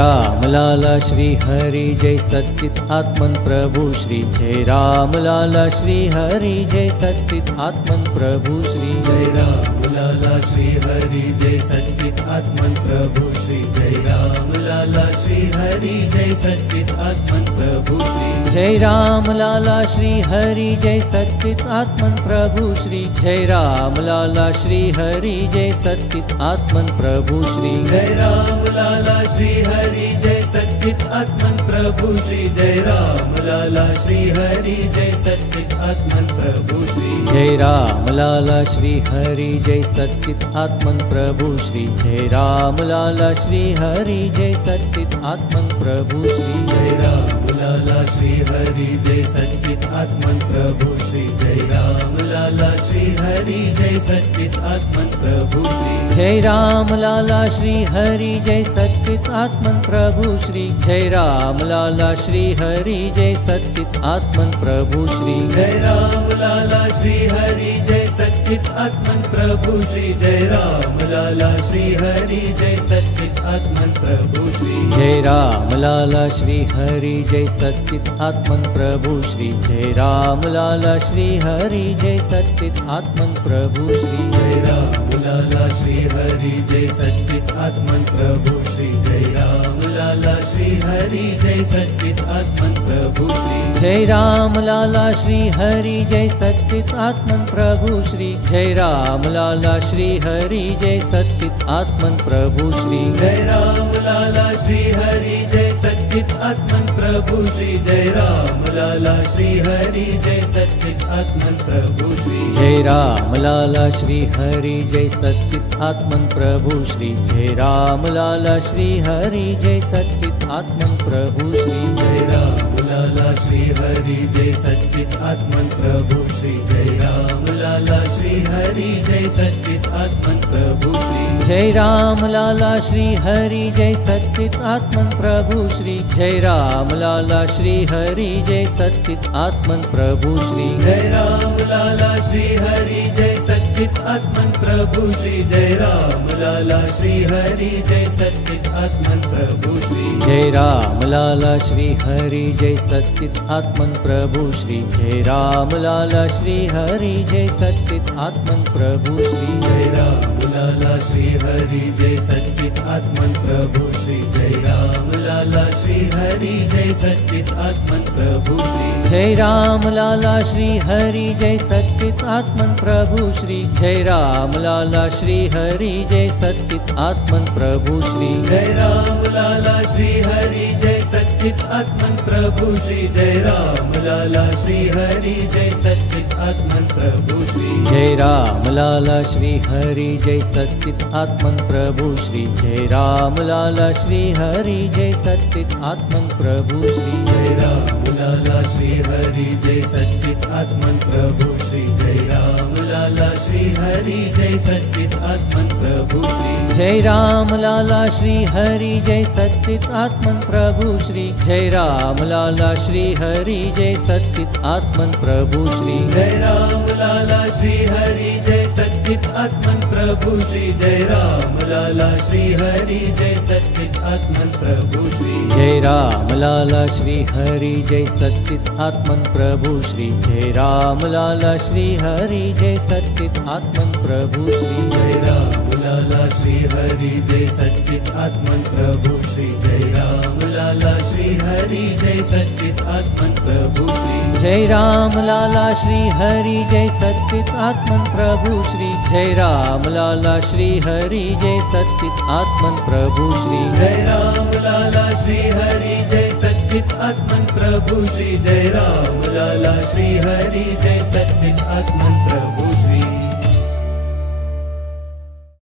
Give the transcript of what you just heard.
राम लाला श्री हरि जय सच्चित आत्मन प्रभु श्री जय राम लाला श्री हरि जय सच्चित आत्मन प्रभु श्री जय राम लाला श्री हरि जय सच्चित आत्मन प्रभु श्री जय राम लाला श्री हरि जय सच्चित आत्मन प्रभु श्री जय राम लाला श्री हरि जय सच्चित आत्मन प्रभु श्री जय राम लाला श्री हरि जय सच्चित आत्मन प्रभु श्री जय राम लाला श्री हरि जय सच्चित आत्मन प्रभु श्री जय राम लाला श्री हरि जय सच्चित आत्मन प्रभु श्री जय राम लाला श्री हरि जय सच्चित आत्मन प्रभु श्री जय राम लाला श्री हरि जय सच्चित आत्मन प्रभु श्री जय राम लाला श्री हरि जय सच्चित आत्मन प्रभु श्री जय राम लाला श्री हरि जय सच्चित आत्मन प्रभु श्री जय राम लाला श्री हरि जय सच्चित आत्मन प्रभु श्री जय राम लाला श्री हरि जय सच्चित आत्मन प्रभु श्री जय राम लाला श्री हरि जय सच्चित आत्मन प्रभु श्री जय राम लाला श्री हरि जय सच्चित आत्मन प्रभु श्री जय राम लाला श्री हरि जय सच्चित आत्मन प्रभु श्री जय राम लाला श्री हरि जय सच्चित आत्मन प्रभु श्री जय राम लाला श्री हरि जय सच्चित आत्मन प्रभु श्री जय राम लाला श्री हरि जय सच्चित आत्मन प्रभु श्री जय राम लाला श्री हरि जय सच्चित आत्मन प्रभु श्री जय राम लाला श्री हरि जय सच्चित आत्मन प्रभु श्री जय राम लाला श्री हरि जय सच्चित आत्मन प्रभु श्री जय राम लाला श्री हरि जय सच्चित आत्मन प्रभु श्री जय राम लाला श्री हरि जय सच्चित आत्मन प्रभु श्री जय राम लाला श्री हरि जय सच्चित आत्मन प्रभु श्री जय राम लाला श्री हरि जय सच्चित आत्मन प्रभु श्री जय राम लाला श्री हरि जय सच्चित आत्मन प्रभु श्री जय राम लाला श्री हरि जय सच्चित आत्मन प्रभु श्री जय राम लाला श्री हरि जय सच्चित आत्मन प्रभु श्री जय राम लाला श्री हरि जय सच्चित आत्मन प्रभु श्री जय राम लाला श्री हरि जय सच्चित आत्मन प्रभु श्री जय राम लाला श्री हरि जय सच्चित आत्मन प्रभु श्री जय राम लाला श्री हरि जय सच्चित आत्मन प्रभु श्री जय राम लाला श्री हरि जय सच्चित आत्मन प्रभु श्री जय राम लाला श्री हरि जय सच्चित आत्मन प्रभु श्री जय राम लाला श्री हरि जय सच्चित आत्मन प्रभु श्री जय राम लाला श्री हरि जय सच्चित आत्मन प्रभु श्री जय राम लाला श्री हरि जय सच्चित आत्मन प्रभु श्री जय राम लाला श्री हरि जय सच्चित आत्मन प्रभु श्री जय राम लाला श्री हरि जय सच्चित आत्मन प्रभु श्री जय राम लाला श्री हरि जय सच्चित आत्मन प्रभु श्री जय राम लाला श्री हरि जय सच्चित आत्मन प्रभु श्री जय राम लाला श्री हरि जय सच्चित आत्मन प्रभु श्री जय राम लाला श्री हरि जय सच्चित आत्मन प्रभु श्री जय राम लाला श्री हरि जय सच्चित आत्मन प्रभु श्री जय राम लाला श्री हरि जय सच्चित आत्मन प्रभु श्री जय राम लाला श्री हरि जय सच्चित आत्मन प्रभु श्री जय राम लाला श्री हरि जय सच्चित आत्मन प्रभु श्री जय राम लाला श्री हरि जय सच्चित आत्मन प्रभु श्री जय राम लाला श्री हरि जय सच्चित आत्मन प्रभु श्री जय राम लाला श्री हरि जय सच्चित आत्मन प्रभु श्री जय राम लाला श्री हरि जय सच्चित आत्मन प्रभु श्री जय राम लाला श्री हरि जय सच्चित आत्मन प्रभु श्री जय राम लाला श्री हरि जय सच्चित आत्मन प्रभु श्री जय राम लाला श्री हरि जय सच्चित आत्मन प्रभु